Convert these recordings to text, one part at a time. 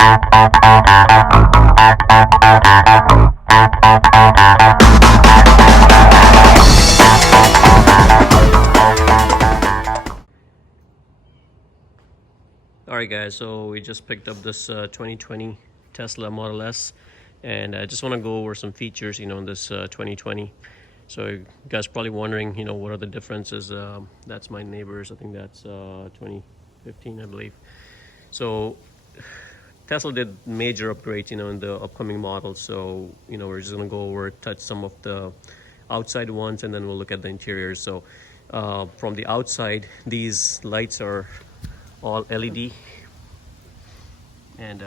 Alright guys, so we just picked up this 2020 Tesla Model S, and I just want to go over some features, in this 2020. So you guys probably wondering, what are the differences. That's my neighbors. I think that's 2015, I believe. So Tesla did major upgrades, in the upcoming models. So, we're just gonna go over, touch some of the outside ones, and then we'll look at the interiors. So from the outside, these lights are all LED, and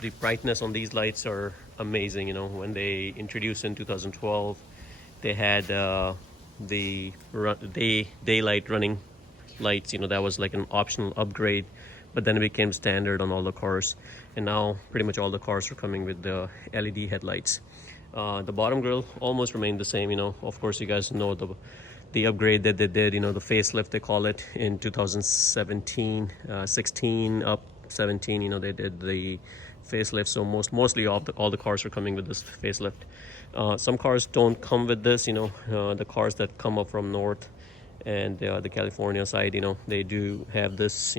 the brightness on these lights are amazing. When they introduced in 2012, they had the daylight running lights. That was like an optional upgrade, but then it became standard on all the cars, and now pretty much all the cars are coming with the LED headlights. The bottom grille almost remained the same. Of course, you guys know the upgrade that they did, the facelift they call it, in 2017, 16 up 17. They did the facelift. So mostly all the cars are coming with this facelift. Some cars don't come with this. The cars that come up from north and the California side, they do have this.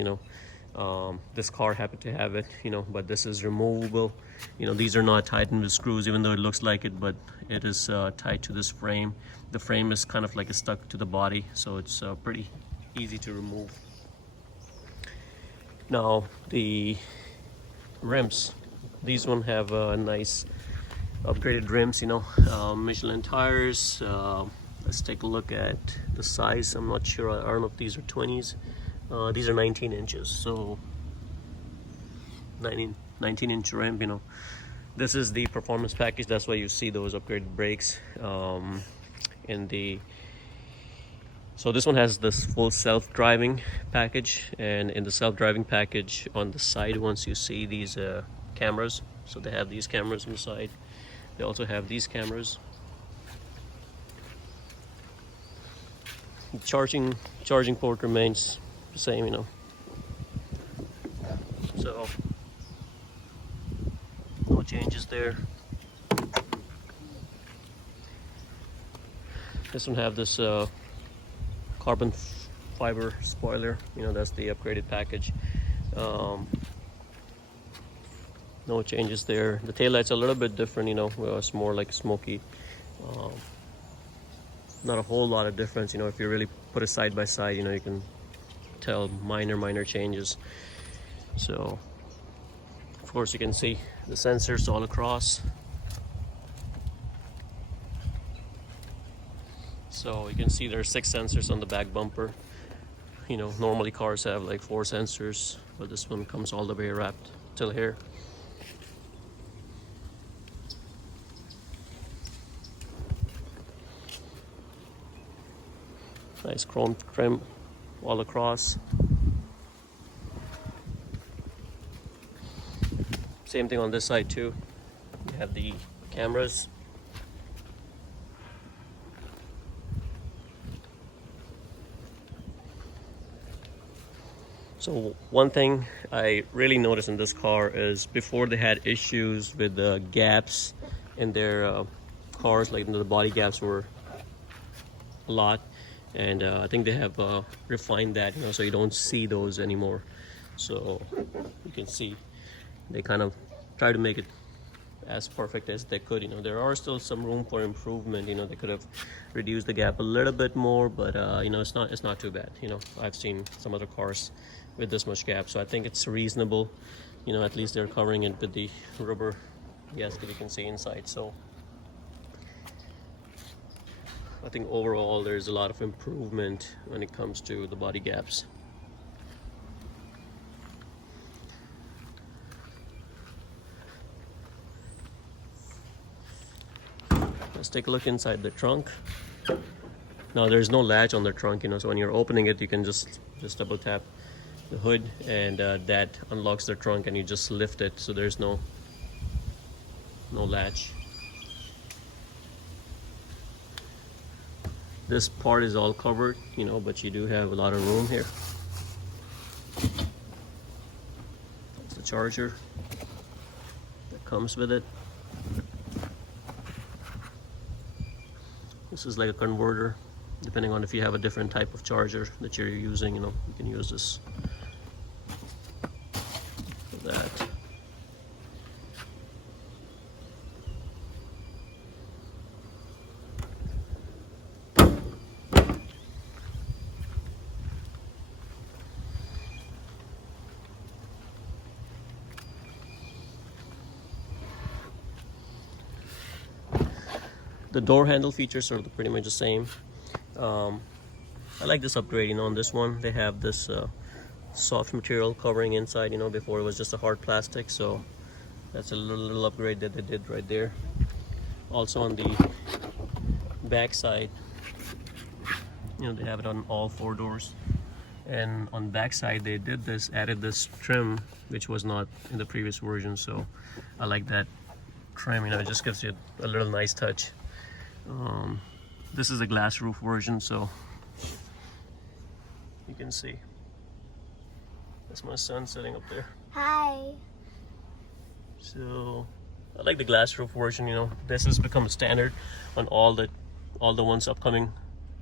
This car happened to have it, but this is removable. These are not tightened with screws, even though it looks like it, but it is tied to this frame. The frame is kind of like stuck to the body, so it's pretty easy to remove. Now the rims, these one have nice upgraded rims, Michelin tires. Let's take a look at the size. I'm not sure, I don't know if these are 20s. These are 19 inches, so 19-inch rim. This is the performance package. That's why you see those upgraded brakes. So this one has this full self-driving package, and in the self-driving package on the side, once you see these cameras, so they have these cameras on the side. They also have these cameras. The charging port remains the same, so no changes there. This one have this carbon fiber spoiler, that's the upgraded package. No changes there. The taillight's a little bit different, it's more like smoky. Not a whole lot of difference, if you really put it side by side, you can tell minor changes. So of course you can see the sensors all across. So you can see there are 6 sensors on the back bumper. Normally cars have like 4 sensors, but this one comes all the way wrapped till here. Nice chrome trim all across. Same thing on this side too. You have the cameras. So one thing I really noticed in this car is, before they had issues with the gaps in their cars, like the body gaps were a lot, and I think they have refined that, so you don't see those anymore. So you can see they kind of try to make it as perfect as they could. There are still some room for improvement. They could have reduced the gap a little bit more, but it's not too bad. I've seen some other cars with this much gap, so I think it's reasonable. At least they're covering it with the rubber gasket you can see inside. So I think overall there's a lot of improvement when it comes to the body gaps. Let's take a look inside the trunk. Now there's no latch on the trunk, so when you're opening it, you can just double tap the hood, and that unlocks the trunk, and you just lift it, so there's no latch. This part is all covered, but you do have a lot of room here. It's the charger that comes with it. This is like a converter, depending on if you have a different type of charger that you're using, you know, you can use this for that. The door handle features are pretty much the same. I like this upgrade, you know, on this one. They have this soft material covering inside, you know, before it was just a hard plastic. So that's a little upgrade that they did right there. Also on the back side, you know, they have it on all 4 doors. And on the back side, they added this trim, which was not in the previous version. So I like that trim, you know, it just gives you a little nice touch. This is a glass roof version, so you can see. That's my son sitting up there. Hi. So I like the glass roof version, you know. This has become a standard on all the ones upcoming.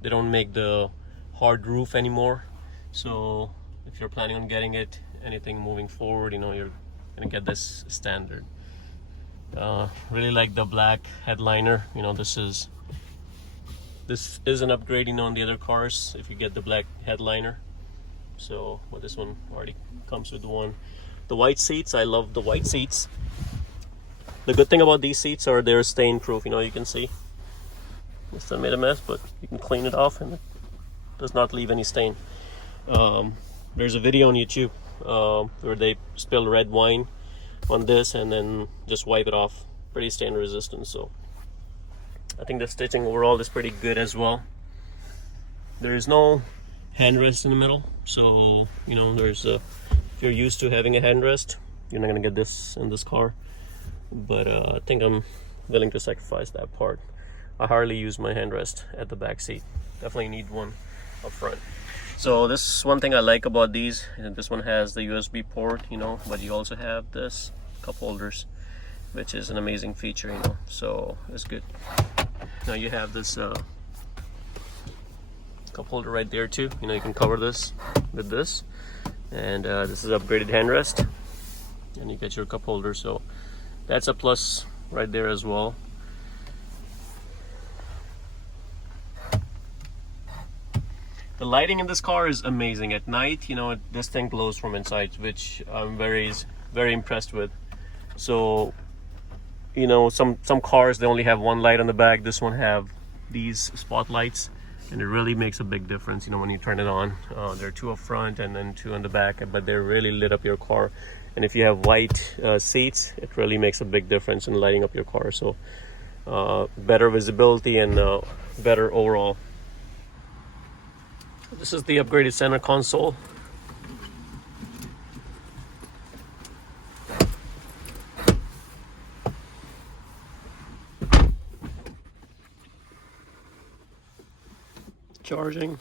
They don't make the hard roof anymore. So if you're planning on getting it, anything moving forward, you know, you're gonna get this standard. Really like the black headliner, you know. This is an upgrade, you know, on the other cars if you get the black headliner. So, but this one already comes with one. The white seats, I love the white seats. The good thing about these seats are they're stain proof, you know. You can see it's made a mess, but you can clean it off and it does not leave any stain. There's a video on YouTube where they spill red wine on this and then just wipe it off. Pretty stain resistant. So I think the stitching overall is pretty good as well. There is no handrest in the middle, so you know, there's if you're used to having a handrest, you're not gonna get this in this car. But I think I'm willing to sacrifice that part. I hardly use my handrest at the back seat. Definitely need one up front. So this is one thing I like about these. And this one has the USB port, you know, but you also have this cup holders, which is an amazing feature, you know. So it's good. Now you have this cup holder right there too. You know, you can cover this with this, and this is upgraded handrest, and you get your cup holder. So that's a plus right there as well. The lighting in this car is amazing. At night, you know, this thing glows from inside, which I'm very impressed with. So, you know, some cars, they only have one light on the back. This one have these spotlights, and it really makes a big difference, you know, when you turn it on. There are 2 up front and then 2 on the back, but they really lit up your car. And if you have white seats, it really makes a big difference in lighting up your car. So better visibility and better overall. This is the upgraded center console. Charging.